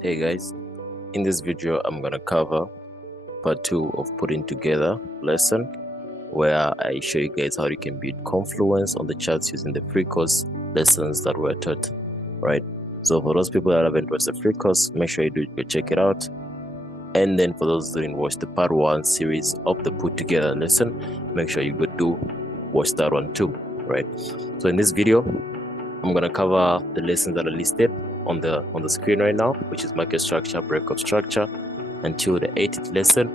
Hey guys, in this video I'm gonna cover part 2 of putting together lesson where I show you guys how you can build confluence on the charts using the free course lessons that were taught, right? So for those people that haven't watched the free course, make sure you do go check it out. And then for those who didn't watch the part 1 series of the put together lesson, make sure you go do watch that one too, right? So in this video I'm gonna cover the lessons that are listed on the screen right now, which is market structure, breakup structure, until the 8th lesson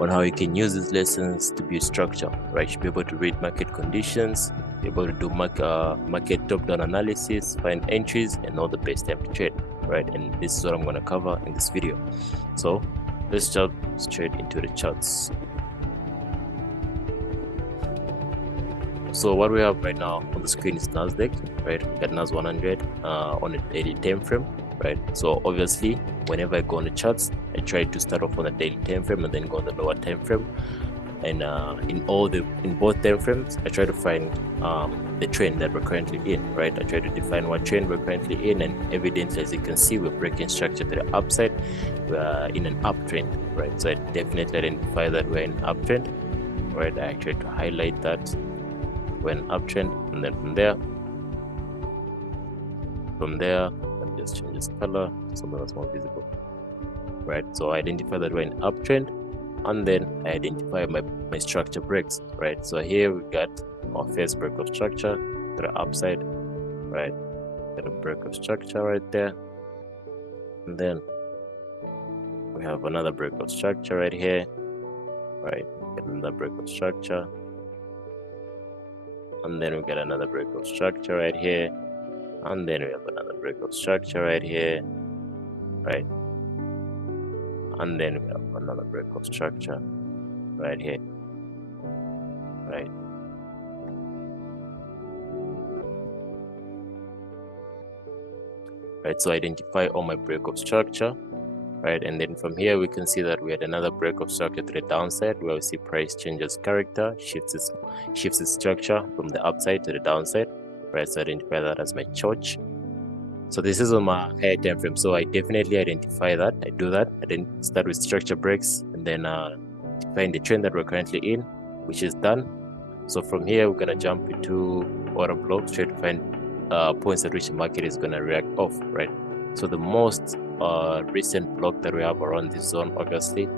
on how you can use these lessons to build structure, right? You should be able to read market conditions, be able to do market top-down analysis, find entries, and know the best time to trade, right? And this is what I'm gonna cover in this video. So let's jump straight into the charts. So what we have right now on the screen is Nasdaq, right? We got Nas 100 on a daily time frame, right? So obviously, whenever I go on the charts, I try to start off on the daily time frame and then go on the lower time frame. And in both time frames, I try to find the trend that we're currently in, right? I try to define what trend we're currently in, and evidently, as you can see, we're breaking structure to the upside. We're in an uptrend, right? So I definitely identify that we're in an uptrend, right? I try to highlight that when uptrend, and then from there let me just change this color so that it's more visible, right? So I identify that we're in uptrend, and then I identify my structure breaks, right? So here we got our first break of structure to the upside, right? Got a break of structure right there, and then we have another break of structure right here, right? Get another break of structure, and then we get another break of structure right here, and then we have another break of structure right here, right? And then we have another break of structure right here, right? Right, so identify all my break of structure, right? And then from here we can see that we had another break of structure to the downside, where we see price changes character, shifts its structure from the upside to the downside, right? So identify that as my church. So this is on my higher time frame, so I definitely identify that. I do that. I then start with structure breaks, and then define the trend that we're currently in, which is done. So from here we're gonna jump into order blocks, try to find points at which the market is gonna react off, right? So the most recent block that we have around this zone obviously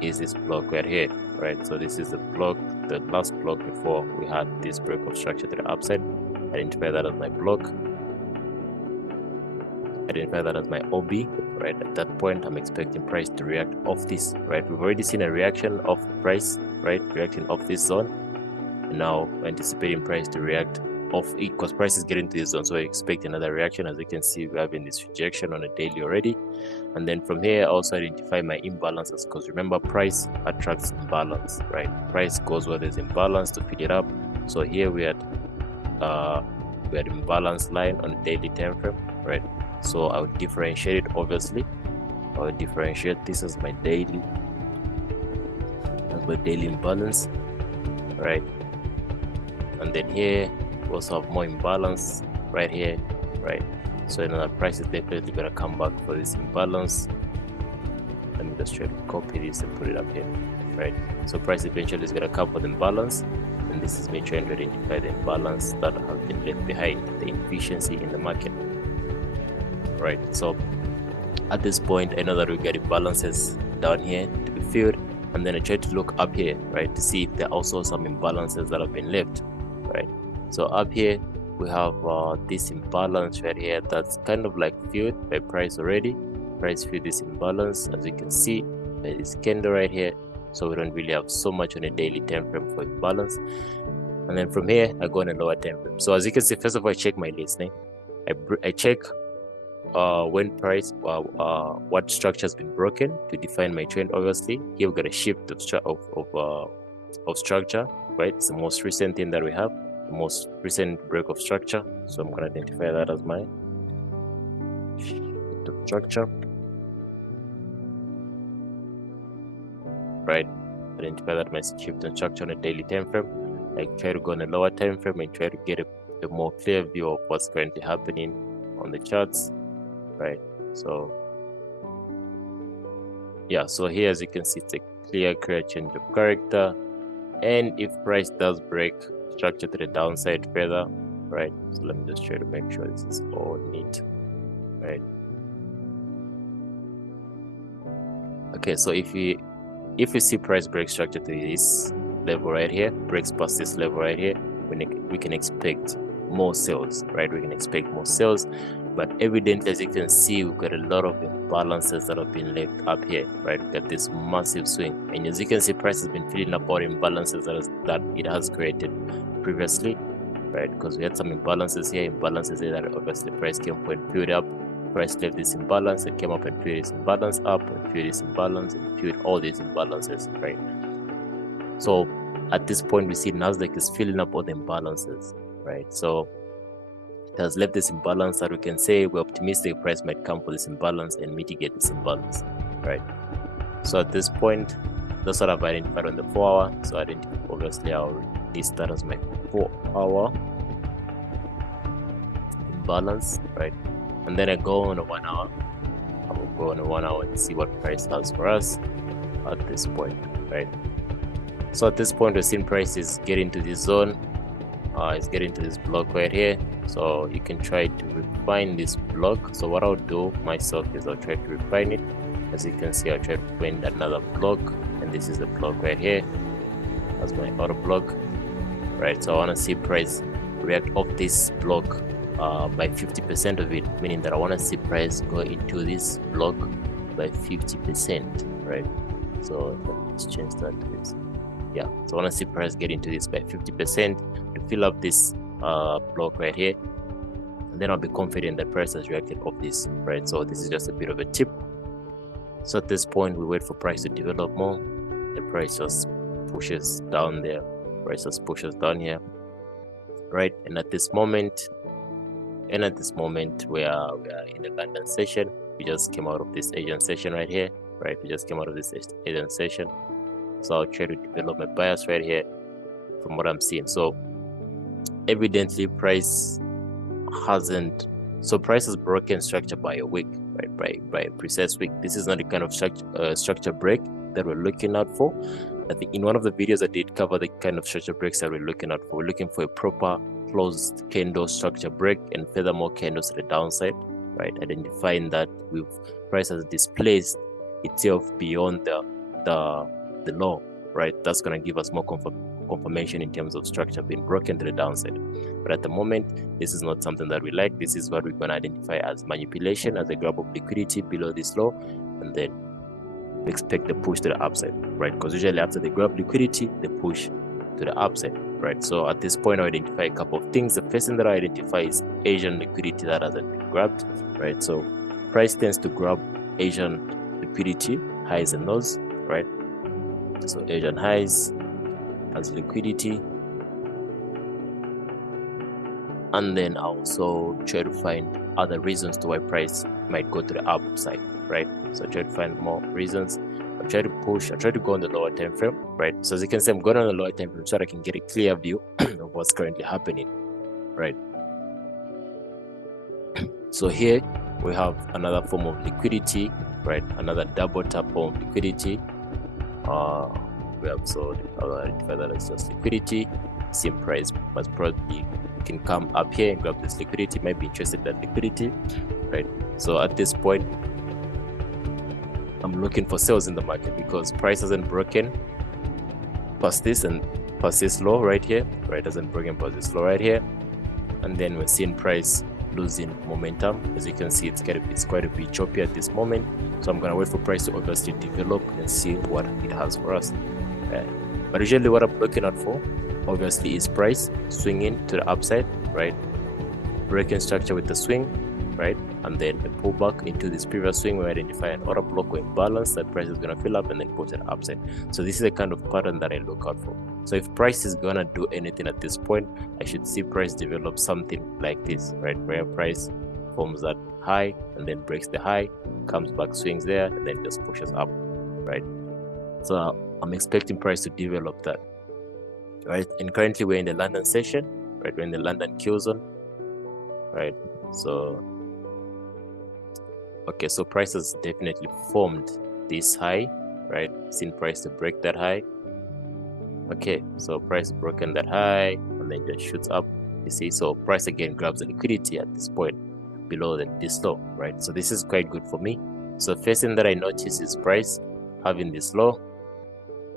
is this block right here, right? So this is the block, the last block before we had this break of structure to the upside. Identify that as my block, identify that as my OB, right? At that point I'm expecting price to react off this, right? We've already seen a reaction of price, right? Reacting off this zone, and now we're anticipating price to react off it because price is getting to this zone, so I expect another reaction. As you can see, we're having this rejection on a daily already, and then from here I also identify my imbalances, because remember, price attracts imbalance, right? Price goes where there's imbalance to fill it up. So here we had imbalance line on a daily time frame, right? So I would differentiate it. Obviously I would differentiate this as my daily imbalance, right? And then here we also have more imbalance right here, right? So another price is definitely gonna come back for this imbalance. Let me just try to copy this and put it up here, right? So price eventually is gonna come for the imbalance, and this is me trying to identify the imbalance that have been left behind, the inefficiency in the market, right? So at this point I know that we get imbalances down here to be filled, and then I try to look up here, right, to see if there are also some imbalances that have been left, right? So up here we have this imbalance right here that's kind of like filled by price already. Price filled this imbalance, as you can see there is candle right here, so we don't really have so much on a daily time frame for imbalance. And then from here I go on a lower time frame. So as you can see, first of all I check my listening, I check when price what structure has been broken to define my trend. Obviously here we got a shift of structure, right? It's the most recent thing that we have, the most recent break of structure, so I'm going to identify that as my shift of structure, right? Identify that my shift in structure on a daily time frame. I try to go on a lower time frame and try to get a more clear view of what's currently happening on the charts, right? So yeah, so here as you can see, it's a clear change of character. And if price does break structure to the downside further, right? So let me just try to make sure this is all neat, right? Okay, so if we see price break structure to this level right here, breaks past this level right here, we can expect more sales, right? We can expect more sales, but evidently, as you can see, we've got a lot of imbalances that have been left up here, right? We've got this massive swing, and as you can see, price has been filling up all imbalances that it has created previously, right? Because we had some imbalances here that obviously price came up and filled up. Price left this imbalance and came up and filled this imbalance up and filled this imbalance and filled all these imbalances, right? So at this point, we see Nasdaq is filling up all the imbalances, right? So it has left this imbalance that we can say we're optimistic price might come for this imbalance and mitigate this imbalance, right? So at this point, that's what I've identified on the 4 hour. So obviously I'll list that as my 4 hour imbalance, right? And then I go on a 1 hour. I will go on a 1 hour and see what price has for us at this point, right? So at this point, we're seeing prices get into this zone. It's getting to this block right here. So you can try to refine this block. So what I'll do myself is I'll try to refine it. As you can see, I'll try to find another block, and this is the block right here. That's my auto block, right? So I want to see price react off this block by 50% of it, meaning that I want to see price go into this block by 50%, right? So let's change that to this. Yeah, so I want to see price get into this by 50% to fill up this block right here, and then I'll be confident that price has reacted off this, right? So this is just a bit of a tip. So at this point, we wait for price to develop more. The price just pushes down there, price just pushes down here, right? And at this moment we are in the London session. We just came out of this Asian session right here, right? We just came out of this Asian session. So I'll try to develop my bias right here from what I'm seeing. So evidently price has broken structure by a wick, right? By a precise wick. This is not the kind of structure break that we're looking out for. I think in one of the videos I did cover the kind of structure breaks that we're looking out for. We're looking for a proper closed candle structure break and furthermore candles to the downside, right? Identifying that price has displaced itself beyond the low, right? That's going to give us more confirmation in terms of structure being broken to the downside. But at the moment, this is not something that we like. This is what we're going to identify as manipulation, as a grab of liquidity below this low, and then expect the push to the upside, right? Because usually after they grab liquidity, they push to the upside, right? So at this point, I identify a couple of things. The first thing that I identify is Asian liquidity that hasn't been grabbed, right? So price tends to grab Asian liquidity, highs and lows, right? So Asian highs as liquidity, and then I also try to find other reasons to why price might go to the upside, right? So I try to find more reasons. I try to go on the lower time frame, right? So as you can see, I'm going on the lower time frame so that I can get a clear view of what's currently happening, right? So here we have another form of liquidity, right? Another double tap form of liquidity. We have identify that as just liquidity. Same price must probably can come up here and grab this liquidity, might be interested in that liquidity, right? So at this point, I'm looking for sales in the market because price hasn't broken past this and past this low right here, right? Hasn't broken past this low right here, and then we're seeing price losing momentum. As you can see, it's quite a bit choppy at this moment. So I'm gonna wait for price to obviously develop and see what it has for us. But usually what I'm looking out for obviously is price swinging to the upside, right? Breaking structure with the swing, right? And then a pullback into this previous swing. We identify an order block or imbalance that price is going to fill up and then push it upside. So this is the kind of pattern that I look out for. So if price is going to do anything at this point, I should see price develop something like this, right? Where price forms that high and then breaks the high, comes back, swings there, and then just pushes up, right? So I'm expecting price to develop that, right? And currently we're in the London session, right? We're in the London Killzone, right? So Okay, so price has definitely formed this high, right? Seen price to break that high. Okay, so price broken that high and then just shoots up. You see, so price again grabs the liquidity at this point below this low, right? So this is quite good for me. So first thing that I notice is price having this low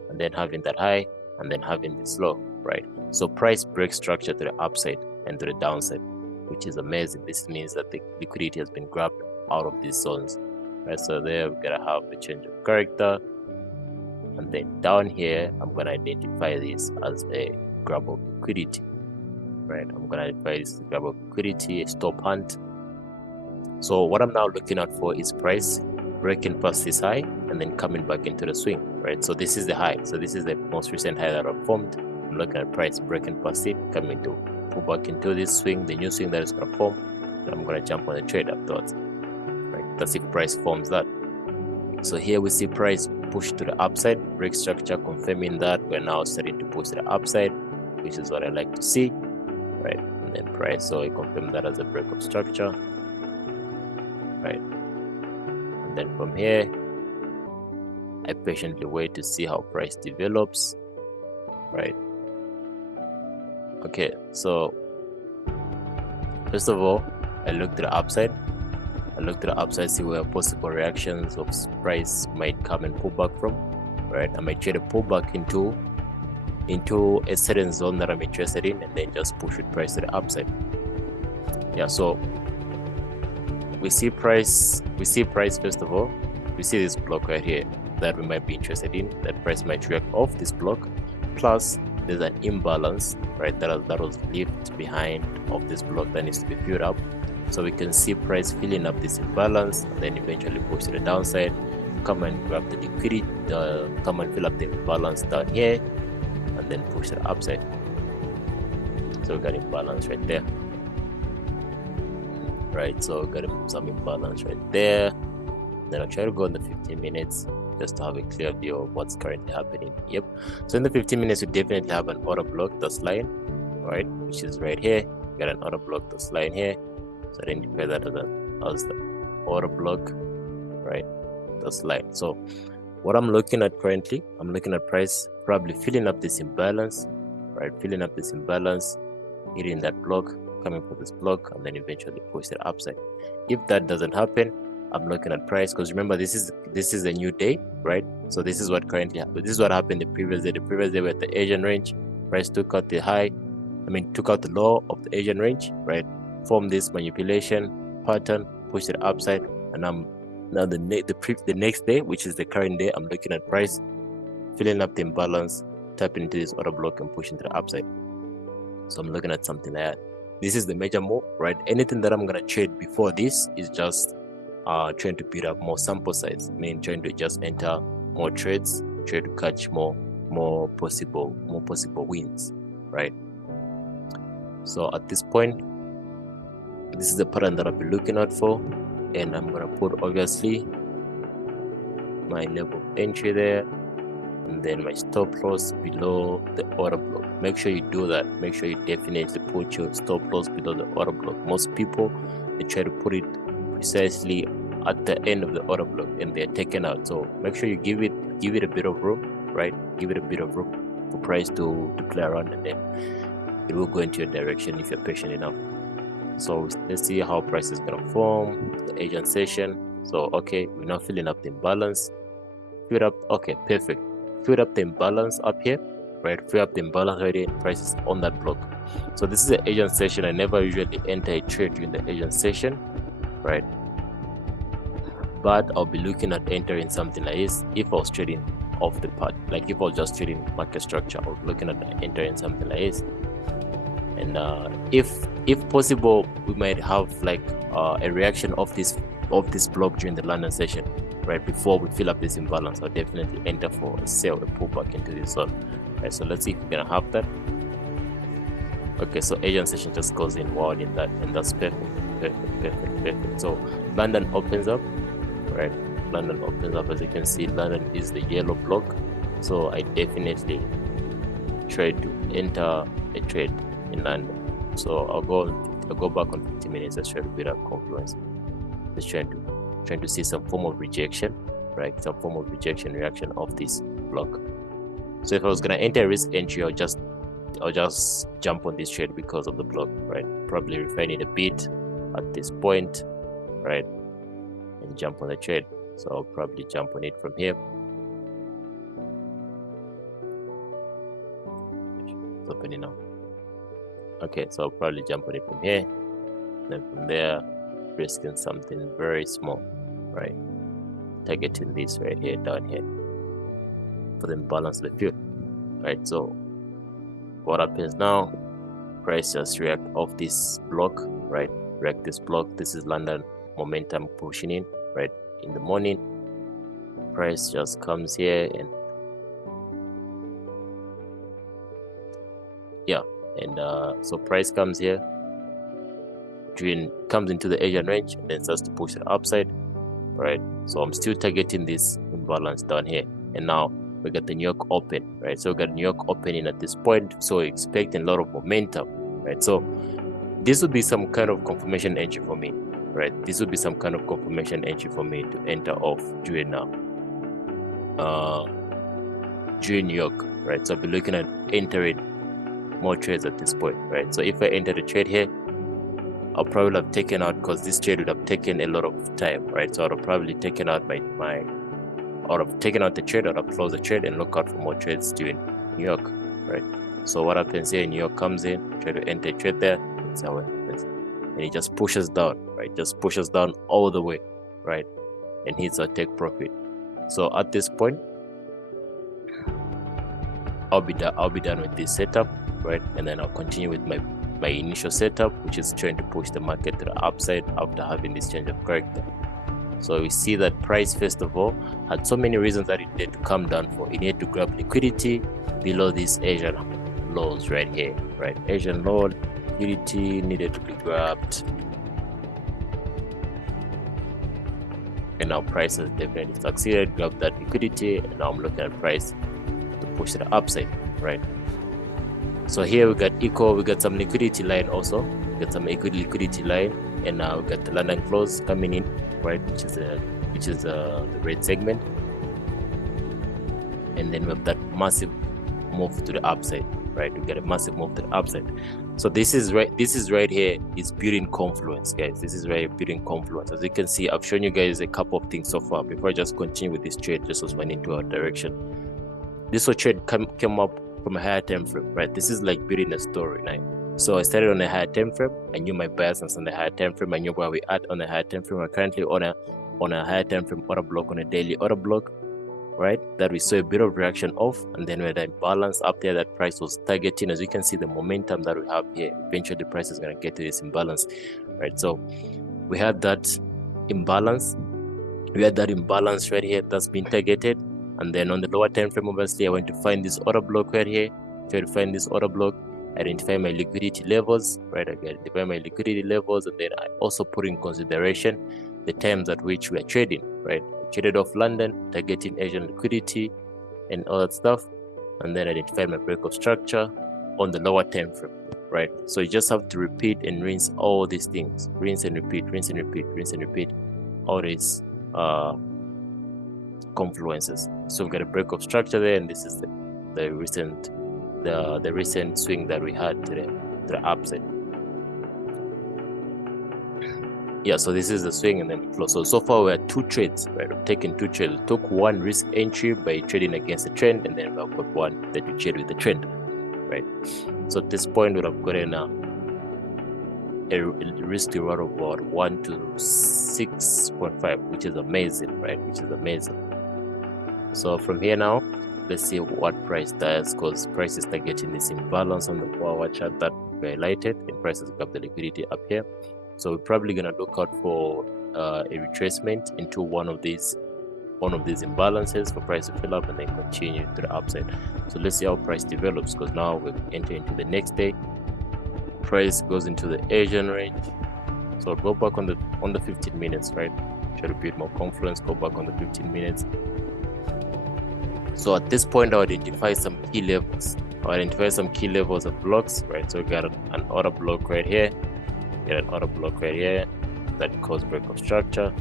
and then having that high and then having this low, right? So price breaks structure to the upside and to the downside, which is amazing. This means that the liquidity has been grabbed out of these zones, right? So there we're gonna have a change of character, and then down here I'm gonna identify this as a grab of liquidity, right? I'm gonna identify this as a grab of liquidity, a stop hunt. So what I'm now looking out for is price breaking past this high and then coming back into the swing, right? So this is the high. So this is the most recent high that I've formed. I'm looking at price breaking past it, coming to pull back into this swing, the new swing that is going to form, and I'm going to jump on the trade afterwards, right? That's if price forms that. So here we see price push to the upside, break structure, confirming that we're now starting to push to the upside, which is what I like to see, right? And then price, so I confirm that as a break of structure, right? And then from here I patiently wait to see how price develops, right? Okay, so first of all I look to the upside. See where possible reactions of price might come and pull back from, right? I might trade a pullback into a certain zone that I'm interested in and then just push with price to the upside. Yeah, so we see price first of all, we see this block right here that we might be interested in, that price might react off this block, plus there's an imbalance, right, that was left behind of this block that needs to be filled up. So we can see price filling up this imbalance and then eventually push to the downside, come and grab the liquidity, come and fill up the imbalance down here and then push to the upside. So we got imbalance right there, right? So we got some imbalance right there. Then I'll try to go in the 15 minutes just to have a clear view of what's currently happening. Yep, so in the 15 minutes we definitely have an order block that's lying, right, which is right here. We got an order block that's lying here, so identify that as the order block, right, that's lying. So what I'm looking at currently, I'm looking at price probably filling up this imbalance, right, filling up this imbalance, hitting that block, coming for this block, and then eventually push it upside. If that doesn't happen, I'm looking at price, because remember this is a new day, right? So this is what currently happened. This is what happened the previous day. The previous day we're at the Asian range, price took out the high, took out the low of the Asian range, right? Formed this manipulation pattern, pushed it upside, and I'm now the next day, which is the current day, I'm looking at price filling up the imbalance, tapping into this order block and pushing to the upside. So I'm looking at something like that. This is the major move, right? Anything that I'm gonna trade before this is just trying to build up more sample size, trying to just enter more trades, try to catch more possible wins, right? So at this point, this is the pattern that I'll be looking out for, and I'm gonna put obviously my level of entry there and then my stop loss below the order block. Make sure you do that. Make sure you definitely put your stop loss below the order block. Most people, they try to put it precisely at the end of the order block and they're taken out. So make sure you give it a bit of room, right? Give it a bit of room for price to play around, and then it will go into your direction if you're patient enough. So let's see how price is gonna form the Asian session. So okay, we're now filling up the imbalance. Fill it up. Okay, perfect. Fill up the imbalance up here, right? Fill up the imbalance right here. Price is on that block. So this is the Asian session. I never usually enter a trade during the Asian session, right? But I'll be looking at entering something like this if I was trading off the part. Like if I was just trading market structure, I was looking at entering something like this. And if possible, we might have like a reaction of this block during the London session, right? Before we fill up this imbalance, I'll definitely enter for a sell, a pullback into this zone, right? So let's see if we're gonna have that. Okay, so Asian session just goes in wild in that, and that's perfect. So London opens up, right? London opens up. As you can see, London is the yellow block, so I definitely try to enter a trade in London. So I'll go back on 50 minutes. Let's try to build up confluence. Let's try to trying to see some form of rejection, right? Some form of rejection reaction of this block. So if I was gonna enter risk entry, I'll just jump on this trade because of the block, right? Probably refine it a bit at this point, right? And jump on the trade. So I'll probably jump on it from here. It's opening now. Okay, so I'll probably jump on it from here. Then from there, risking something very small, right? Targeting this right here, down here, for them balance the field, right? So what happens now? Price just react off this block, right? React this block. This is London momentum pushing in, right? In the morning, price just comes here and so price comes here, comes into the Asian range and then starts to push the upside, right? So I'm still targeting this imbalance down here, and now we got the New York open, right? So we got New York opening at this point, so we're expecting a lot of momentum, right? So this would be some kind of confirmation entry for me, right? This would be some kind of confirmation entry for me to enter off during New York, right? So I'll be looking at entering more trades at this point, right? So if I enter the trade here, I'll probably have taken out, because this trade would have taken a lot of time, right? So I'd have probably taken out taken out the trade, I'd have closed the trade and look out for more trades during New York, right? So what happens here, New York comes in, try to enter a trade there, that's how it happens. And it just pushes down, right? Just pushes down all the way, right? And hits our take profit. So at this point, I'll be done with this setup, right? And then I'll continue with my initial setup, which is trying to push the market to the upside after having this change of character. So we see that price, first of all, had so many reasons that it needed to come down for. It needed to grab liquidity below these Asian lows right here, right? Asian low liquidity needed to be grabbed. And now price has definitely succeeded, grabbed that liquidity, and now I'm looking at price to push to the upside, right? So here we got equal, we got some liquidity line also, we got some liquidity line, and now we got the London close coming in, right, which is the red segment, and then we have that massive move to the upside, right? We get a massive move to the upside. So this is right here is building confluence, guys. This is right, building confluence. As you can see, I've shown you guys a couple of things so far. Before I just continue with this trade, just as went into our direction, this whole trade came up from a higher time frame, right? This is like building a story, right? So I started on a higher time frame. I knew my bias on the higher time frame. I knew where we at on the higher time frame. We're currently on a higher time frame order block, on a daily order block, right? That we saw a bit of reaction off, and then we had that balance up there that price was targeting. As you can see, the momentum that we have here, eventually the price is going to get to this imbalance, right? So we had that imbalance. We had that imbalance right here that's been targeted. And then on the lower time frame, obviously, I went to find this order block right here. Try to find this order block, identify my liquidity levels, right? I identify my liquidity levels, and then I also put in consideration the times at which we are trading, right? I traded off London, targeting Asian liquidity and all that stuff, and then identify my break of structure on the lower time frame, right? So you just have to repeat and rinse all these things, rinse and repeat, rinse and repeat, rinse and repeat, all these confluences. So we've got a break of structure there, and this is the recent swing that we had to the upside. Yeah, so this is the swing and then close. So far we had two trades, right? We've taken two trades. We took one risk entry by trading against the trend, and then we've got one that we trade with the trend, right? So at this point we'd have gotten a risk reward of about 1 to 6.5, which is amazing, right? Which is amazing. So from here now, let's see what price does, because price is targeting this imbalance on the 4-hour chart that we highlighted, and prices got the liquidity up here. So we're probably gonna look out for a retracement into one of these imbalances for price to fill up and then continue to the upside. So let's see how price develops, because now we enter into the next day. Price goes into the Asian range. So I'll go back on the 15 minutes, right? Try to build more confluence, go back on the 15 minutes. So at this point, I'll identify some key levels. I'll identify some key levels of blocks, right? So we got an order block right here. Get an order block right here that causes break of structure.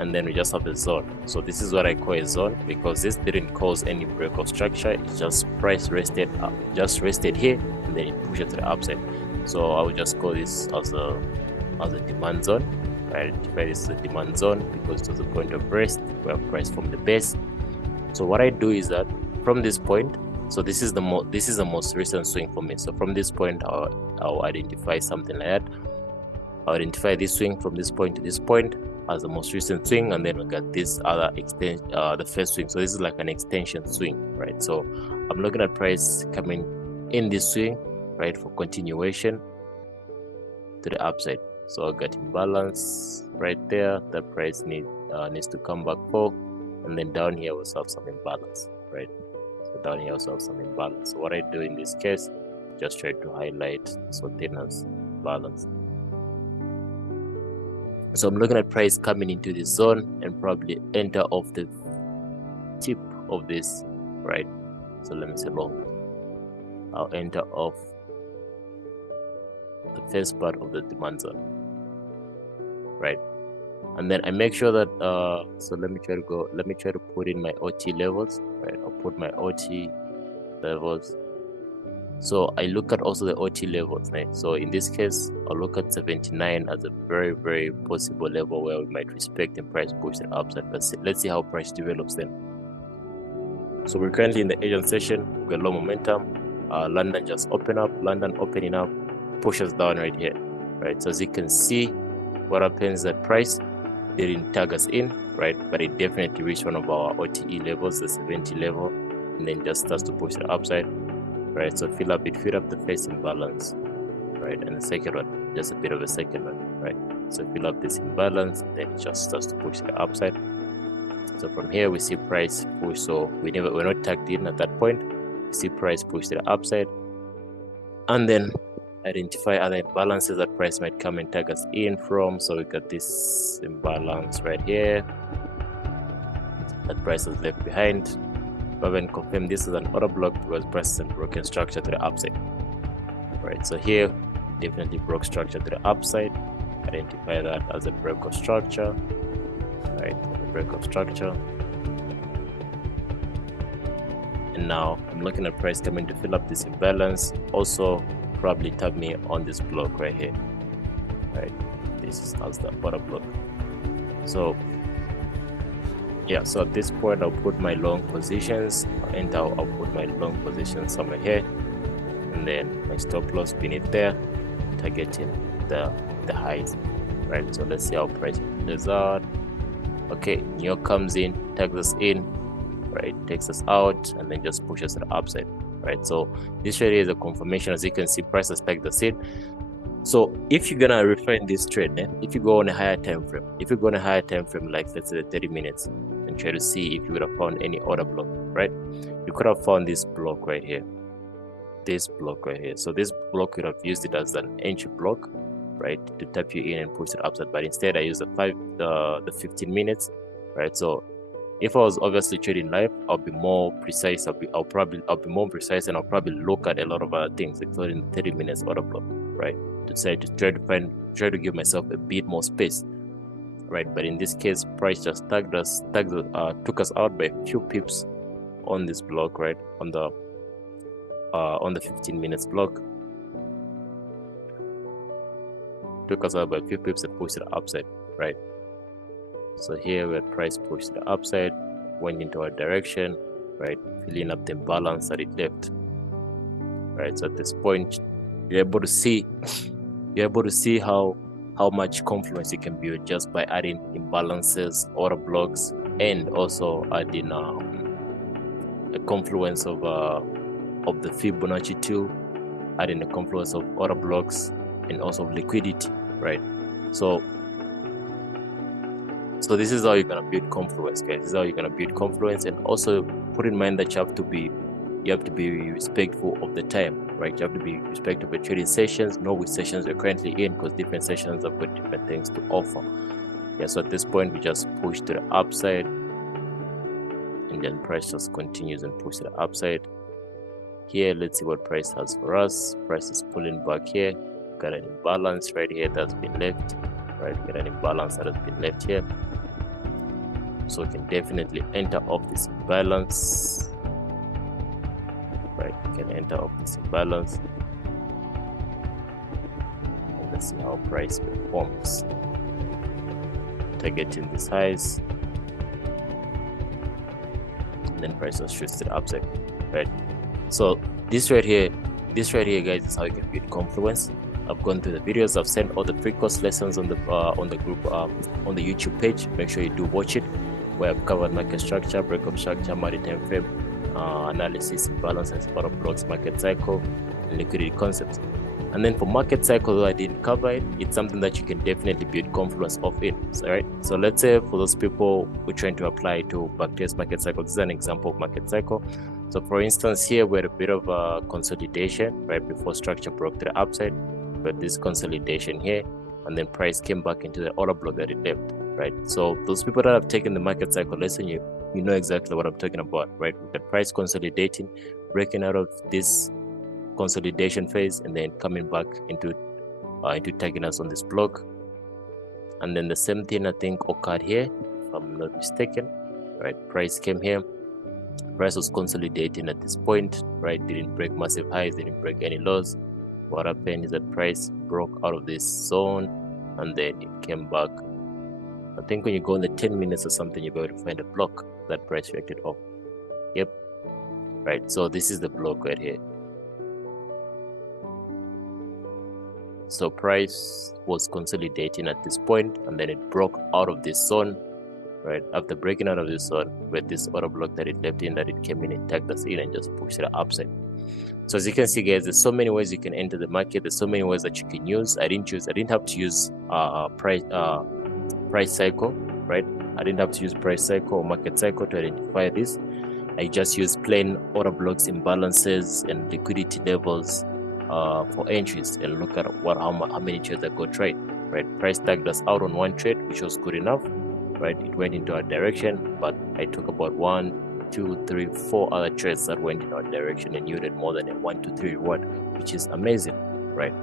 and then we just have a zone. So this is what I call a zone, because this didn't cause any break of structure. It's just price rested up, just rested here, and then it pushed to the upside. So I would just call this as a demand zone. I identify this as a demand zone because it was a point of rest where price from the base. So what I do is that from this point, so this is the most recent swing for me. So from this point, I'll identify something like that. I'll identify this swing from this point to this point as the most recent swing, and then we got this other extension, the first swing. So this is like an extension swing, right? So I'm looking at price coming in this swing, right, for continuation to the upside. So I got imbalance right there. The price needs to come back for, and then down here we also have some imbalance, right? So down here also have some imbalance. So what I do in this case, just try to highlight something as balance. So I'm looking at price coming into this zone and probably enter off the tip of this, right? So let me say long. I'll enter off the first part of the demand zone, right? And then I make sure that so let me try to put in my OT levels, right? I'll put my OT levels. So I look at also the OT levels, right? So in this case, I'll look at 79 as a very, very possible level where we might respect and price push the upside. But let's see how price develops then. So we're currently in the Asian session. We've got low momentum. London just opened up. London opening up pushes down right here, right? So as you can see, what happens that price didn't tag us in, right? But it definitely reached one of our OTE levels, the 70 level, and then just starts to push the upside. Right, so fill up the first imbalance, right, and the second one, just a bit of a second one, right? So fill up this imbalance, then it just starts to push the upside. So from here we see price push. So we're not tagged in at that point. We see price push to the upside, and then identify other imbalances that price might come and tag us in from. So we got this imbalance right here that price has left behind. But when confirm this is an order block because price is a broken structure to the upside, right? So here definitely broke structure to the upside. Identify that as a break of structure, right? A break of structure. And now I'm looking at price coming to fill up this imbalance. Also probably tag me on this block right here, right? This is as the order block. So yeah, so at this point I'll put my long positions, and I'll put my long position somewhere here, and then my stop loss beneath there, targeting the highs, right? So let's see how price plays out. Okay, New York comes in, tags us in, right, takes us out, and then just pushes to the upside, right? So this right here is a confirmation. As you can see, price has tagged us in. So if you're gonna refine this trade, if you go on a higher time frame, like let's say 30 minutes, and try to see if you would have found any order block, right? You could have found this block right here, So this block, you would have used it as an entry block, right, to tap you in and push it upside. But instead I used the 15 minutes, right? So if I was obviously trading live, I'll be more precise. I'll be more precise, and I'll probably look at a lot of other things, including the 30 minutes order block, right? To try to give myself a bit more space, right? But in this case, price just took us out by a few pips on this block, right? On the 15 minutes block, took us out by a few pips and pushed it upside, right? So here we had price pushed the upside, went into our direction, right, filling up the imbalance that it left, right? So at this point, you're able to see how much confluence you can build just by adding imbalances, order blocks, and also adding a confluence of the Fibonacci tool, adding a confluence of order blocks, and also liquidity, right? So this is how you're gonna build confluence, guys. This is how you're gonna build confluence, and also put in mind that you have to be respectful of the time, right? You have to be respectful of the trading sessions, know which sessions you're currently in, because different sessions have got different things to offer. Yeah, so at this point we just push to the upside, and then price just continues and push to the upside. Here, let's see what price has for us. Price is pulling back here. Got an imbalance right here that's been left, right? Got an imbalance that has been left here. so we can definitely enter off this imbalance. Right, we can enter off this imbalance. And let's see how price performs. Targeting these highs, and then price was shoots to the upside. Right, so this right here guys is how you can build confluence. I've gone through the videos, I've sent all the pre-course lessons on the group on the YouTube page. Make sure you do watch it, where I've covered market structure, breakup structure, market time frame analysis, imbalances, order blocks, market cycle, and liquidity concepts. And then for market cycle, though I didn't cover it, it's something that you can definitely build confluence of it. Right, so let's say for those people who are trying to apply to backtest market cycle, this is an example of market cycle. So for instance, here we had a bit of a consolidation right before structure broke to the upside, but this consolidation here, and then price came back into the order block that it left. Right, so those people that have taken the market cycle lesson, you know exactly what I'm talking about. Right, with the price consolidating, breaking out of this consolidation phase, and then coming back into tagging us on this block. And then the same thing I think occurred here, if I'm not mistaken. Right, price came here, price was consolidating at this point. Right, didn't break massive highs, didn't break any lows. What happened is that price broke out of this zone, and then it came back. I think when you go in the 10 minutes or something, you'll be able to find a block that price reacted off. Yep, right, so this is the block right here. So price was consolidating at this point, and then it broke out of this zone. Right, after breaking out of this zone, with this order block that it left in, that it came in and tagged us in and just pushed it upside. So as you can see, guys, there's so many ways you can enter the market. There's so many ways that you can use. I didn't have to use price cycle, right? I didn't have to use price cycle or market cycle to identify this. I just used plain order blocks, imbalances, and liquidity levels for entries, and look at how many trades I got right. Right, price tagged us out on one trade, which was good enough. Right, it went into our direction, but I took about 1, 2, 3, 4 other trades that went in our direction and yielded more than a 1, 2, 3 reward, which is amazing. Right,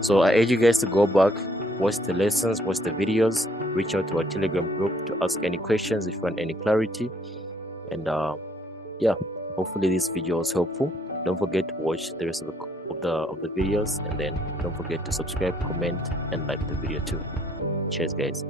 so I urge you guys to go back, watch the lessons, watch the videos, reach out to our Telegram group to ask any questions if you want any clarity. And yeah, hopefully this video was helpful. Don't forget to watch the rest of the videos, and then don't forget to subscribe, comment, and like the video too. Cheers, guys.